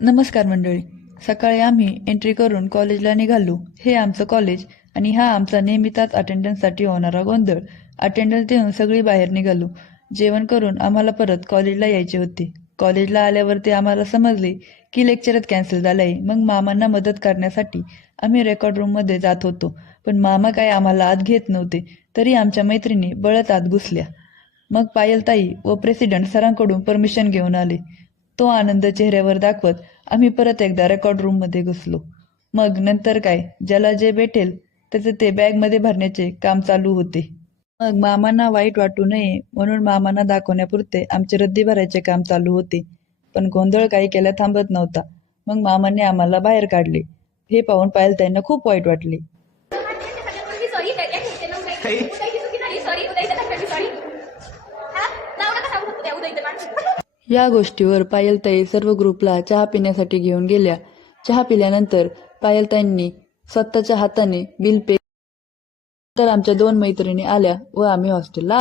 नमस्कार मंडळी. सकाळी आम्ही एंट्री करून कॉलेजला निघालो. हे आमचं कॉलेज आणि हा आमचा नेहमीचाच अटेंडन्ससाठी होणारा गोंधळ. अटेंडन्स देऊन सगळी बाहेर निघालो. जेवण करून आम्हाला परत कॉलेजला यायचे होते. कॉलेजला आल्यावरती आम्हाला समजले की लेक्चरच कॅन्सल झालंय. मग मामांना मदत करण्यासाठी आम्ही रेकॉर्ड रूममध्ये जात होतो. पण मामा काय आम्हाला आत घेत नव्हते. तरी आमच्या मैत्रिणी बळत आत घुसल्या. मग पायलताई व प्रेसिडेंट सरांकडून परमिशन घेऊन आले. तो आनंद चेहऱ्यावर दाखवत आम्ही परत एकदा रेकॉर्ड रूममध्ये घुसलो. मग नंतर काय, ज्याला जे भेटेल त्याचे ते बॅगमध्ये भरण्याचे काम चालू होते. मग मामांना वाईट वाटू नये म्हणून मामांना दाखवण्यापुरते आमचे रद्दी भरायचे काम चालू होते. पण गोंधळ काही केल्या थांबत नव्हता. मग मामांनी आम्हाला बाहेर काढले. हे पाहून पायलताईंना खूप वाईट वाटले. या गोष्टीवर पायलताई सर्व ग्रुपला चहा पिण्यासाठी घेऊन गेल्या. चहा पिल्यानंतर पायलताईंनी स्वतःच्या हाताने बिल पे. तर आमच्या 2 मैत्रिणी आल्या व आम्ही हॉस्टेलला